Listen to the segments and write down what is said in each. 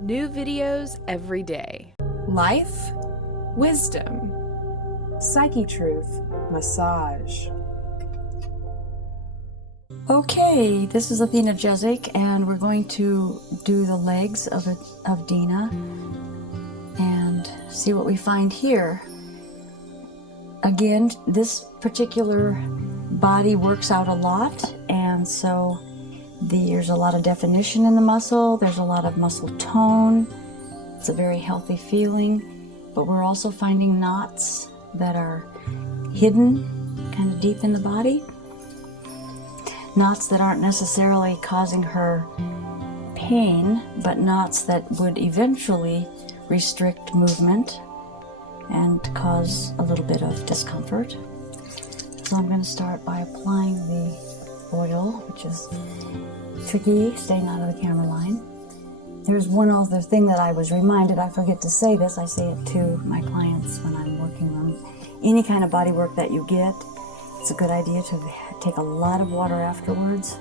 New videos every day. Life, wisdom, Psychetruth, massage. Okay, this is Athena Jezik, and we're going to do the legs of Dena and see what we find here. Again, this particular body works out a lot, and so there's a lot of definition in the muscle, there's a lot of muscle tone. It's a very healthy feeling, but we're also finding knots that are hidden kind of deep in the body. Knots that aren't necessarily causing her pain, but knots that would eventually restrict movement and cause a little bit of discomfort. So I'm going to start by applying the oil, which is tricky, staying out of the camera line. There's one other thing that I was reminded, I forget to say this, I say it to my clients when I'm working on any kind of body work that you get. It's a good idea to take a lot of water afterwards.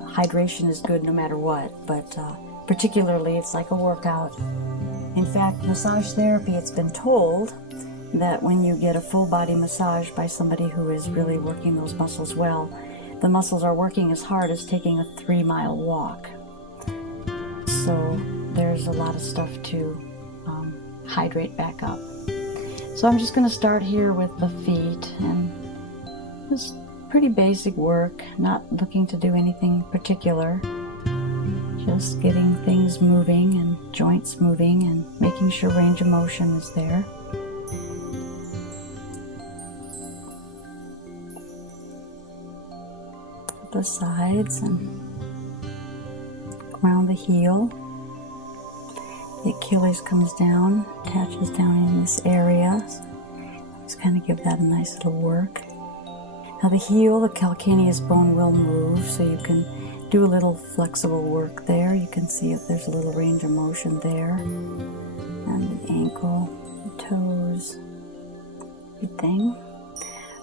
Hydration is good no matter what, but particularly it's like a workout. In fact, massage therapy, it's been told that when you get a full body massage by somebody who is really working those muscles well, the muscles are working as hard as taking a 3-mile walk. So there's a lot of stuff to hydrate back up. So I'm just going to start here with the feet, and it's pretty basic work, not looking to do anything particular, just getting things moving and joints moving and making sure range of motion is there. The sides and around the heel. The Achilles comes down, attaches down in this area. Just kind of give that a nice little work. Now the heel, the calcaneus bone will move, so you can do a little flexible work there. You can see if there's a little range of motion there. And the ankle, the toes, everything.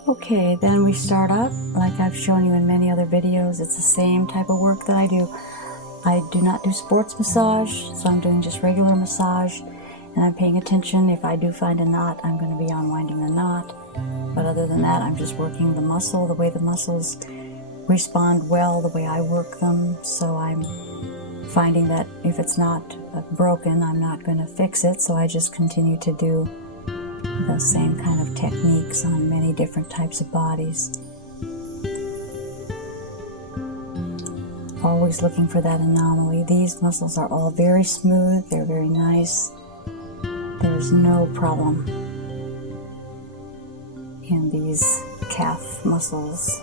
Okay, then we start up, like I've shown you in many other videos. It's the same type of work that I do. I do not do sports massage, so I'm doing just regular massage, and I'm paying attention. If I do find a knot, I'm going to be unwinding the knot. But other than that, I'm just working the muscle, the way the muscles respond well, the way I work them. So I'm finding that if it's not broken, I'm not going to fix it, so I just continue to do the same kind of techniques on many different types of bodies. Always looking for that anomaly. These muscles are all very smooth, they're very nice. There's no problem in these calf muscles.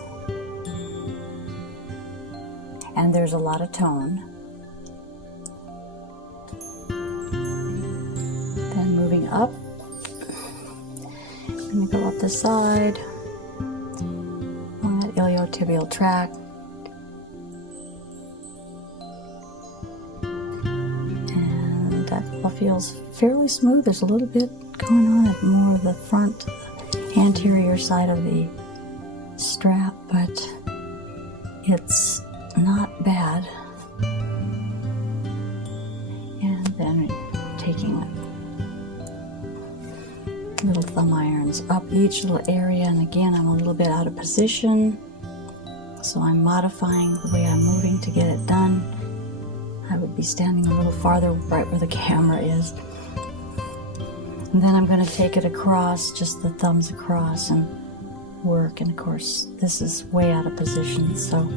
And there's a lot of tone. Then moving up, I'm going to go up the side on that iliotibial tract. And that all feels fairly smooth. There's a little bit going on at more of the front, anterior side of the strap, but it's not bad. And then taking little thumb irons up each little area, and again I'm a little bit out of position, so I'm modifying the way I'm moving to get it done. I would be standing a little farther right where the camera is, and then I'm going to take it across, just the thumbs across, and work. And of course this is way out of position, so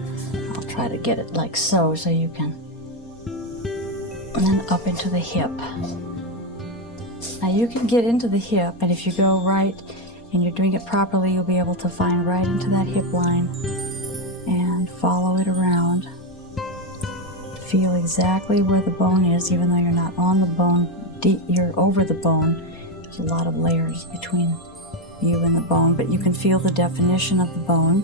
I'll try to get it like so you can, and then up into the hip. Now you can get into the hip, and if you go right and you're doing it properly, you'll be able to find right into that hip line and follow it around. Feel exactly where the bone is, even though you're not on the bone, you're over the bone. There's a lot of layers between you and the bone, but you can feel the definition of the bone,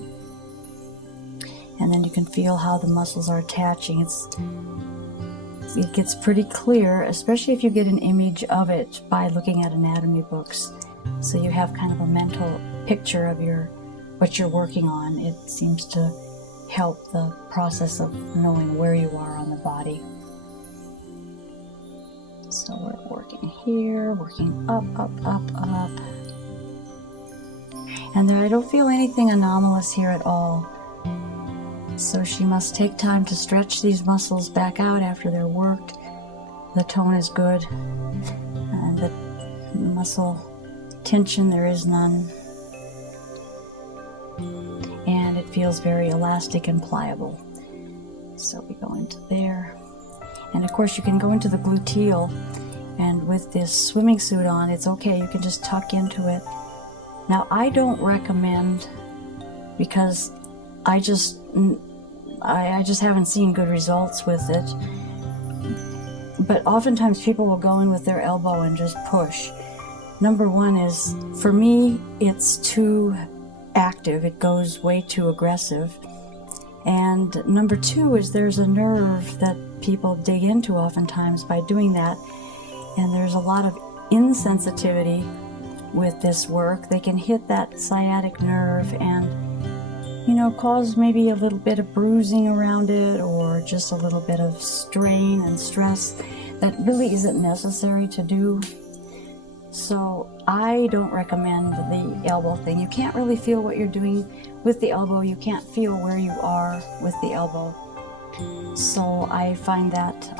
and then you can feel how the muscles are attaching. It gets pretty clear, especially if you get an image of it by looking at anatomy books, so you have kind of a mental picture of what you're working on. It seems to help the process of knowing where you are on the body. So we're working here, working up, up, up, up. And I don't feel anything anomalous here at all. So she must take time to stretch these muscles back out after they're worked. The tone is good. And the muscle tension, there is none. And it feels very elastic and pliable. So we go into there. And of course you can go into the gluteal, and with this swimming suit on, it's okay, you can just tuck into it. Now I don't recommend, because I just haven't seen good results with it, but oftentimes people will go in with their elbow and just push. Number one is, for me, it's too active, it goes way too aggressive. And number two is there's a nerve that people dig into oftentimes by doing that, and there's a lot of insensitivity with this work. They can hit that sciatic nerve and, you know, cause maybe a little bit of bruising around it, or just a little bit of strain and stress that really isn't necessary to do. So I don't recommend the elbow thing. You can't really feel what you're doing with the elbow. You can't feel where you are with the elbow. So I find that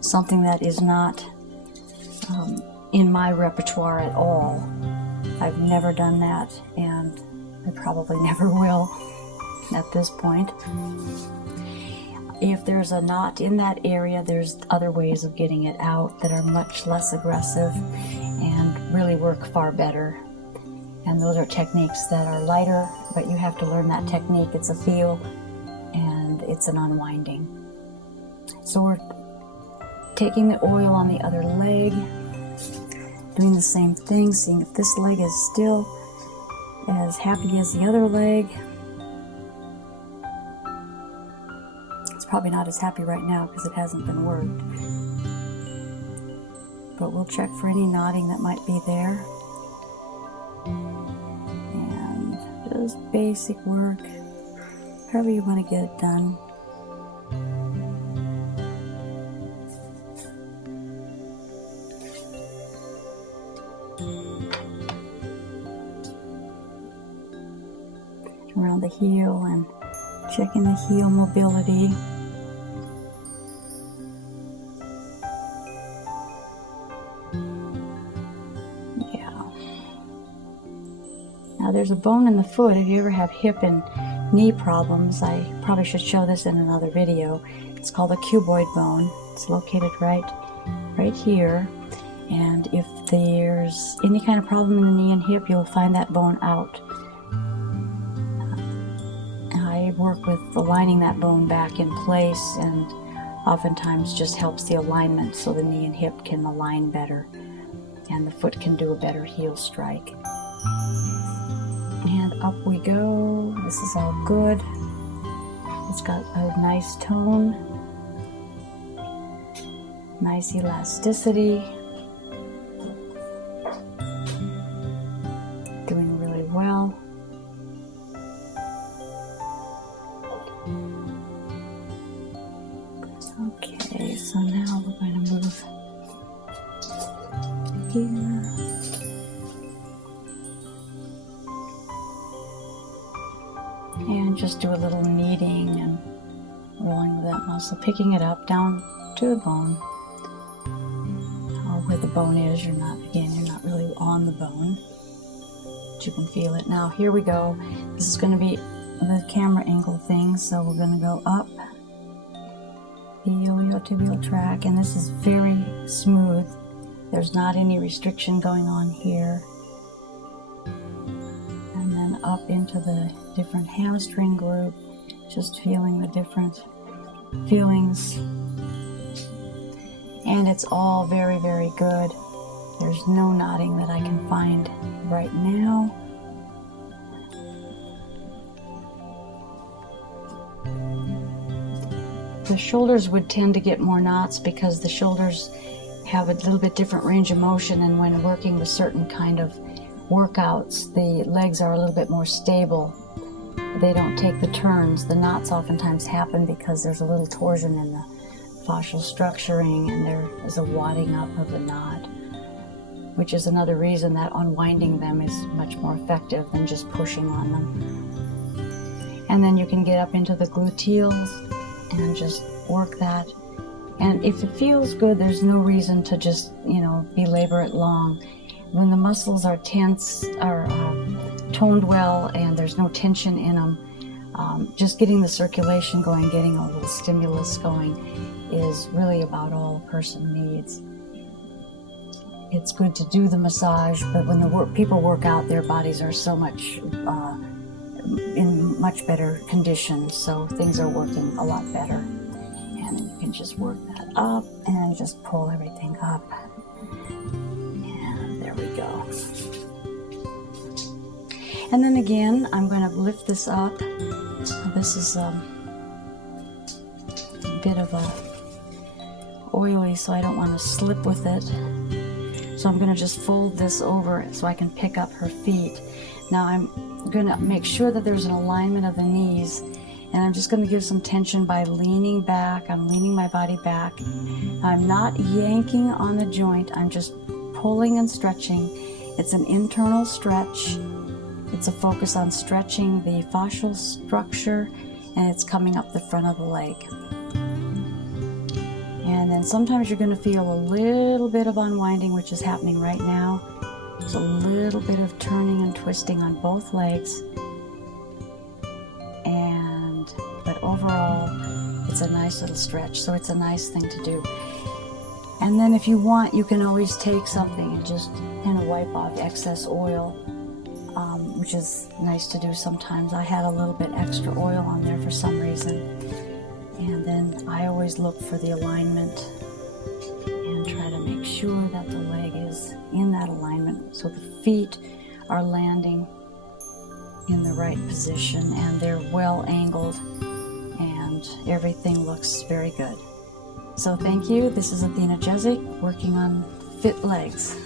something that is not in my repertoire at all. I've never done that, and I probably never will at this point. If there's a knot in that area, there's other ways of getting it out that are much less aggressive and really work far better. And those are techniques that are lighter, but you have to learn that technique. It's a feel and it's an unwinding. So we're taking the oil on the other leg, doing the same thing, seeing if this leg is still as happy as the other leg. It's probably not as happy right now because it hasn't been worked. But we'll check for any knotting that might be there. And just basic work, however you want to get it done. Around the heel and checking the heel mobility. Now there's a bone in the foot. If you ever have hip and knee problems, I probably should show this in another video. It's called the cuboid bone. It's located right here. And if there's any kind of problem in the knee and hip, you'll find that bone out. I work with aligning that bone back in place, and oftentimes just helps the alignment so the knee and hip can align better and the foot can do a better heel strike. And up we go. This is all good. It's got a nice tone, nice elasticity. Doing really well. Okay, so now we're going to move here. And just do a little kneading and rolling with that muscle, picking it up down to the bone. Or where the bone is, you're not really on the bone, but you can feel it. Now here we go. This is going to be the camera angle thing, so we're going to go up the iliotibial tract, and this is very smooth. There's not any restriction going on here. And then up into the different hamstring group, just feeling the different feelings. And it's all very, very good. There's no knotting that I can find right now. The shoulders would tend to get more knots because the shoulders have a little bit different range of motion, and when working with certain kind of workouts, the legs are a little bit more stable. They don't take the turns. The knots oftentimes happen because there's a little torsion in the fascial structuring, and there is a wadding up of the knot, which is another reason that unwinding them is much more effective than just pushing on them. And then you can get up into the gluteals and just work that. And if it feels good, there's no reason to just, belabor it long. When the muscles are tense, are toned well, and there's no tension in them, just getting the circulation going, getting a little stimulus going is really about all a person needs. It's good to do the massage, but when people work out, their bodies are so much in much better condition, so things are working a lot better. And then you can just work that up and just pull everything up. And there we go. And then again, I'm going to lift this up. This is a bit of a oily, so I don't want to slip with it. So I'm going to just fold this over so I can pick up her feet. Now I'm going to make sure that there's an alignment of the knees, and I'm just going to give some tension by leaning back. I'm leaning my body back. I'm not yanking on the joint. I'm just pulling and stretching. It's an internal stretch. It's a focus on stretching the fascial structure, and it's coming up the front of the leg. And then sometimes you're going to feel a little bit of unwinding, which is happening right now. There's a little bit of turning and twisting on both legs. But overall, it's a nice little stretch, so it's a nice thing to do. And then if you want, you can always take something and just kind of wipe off excess oil, which is nice to do sometimes. I had a little bit extra oil on there for some reason. And then I always look for the alignment and try to make sure that the leg is in that alignment, so the feet are landing in the right position and they're well angled, and everything looks very good. So thank you. This is Athena Jezik working on fit legs.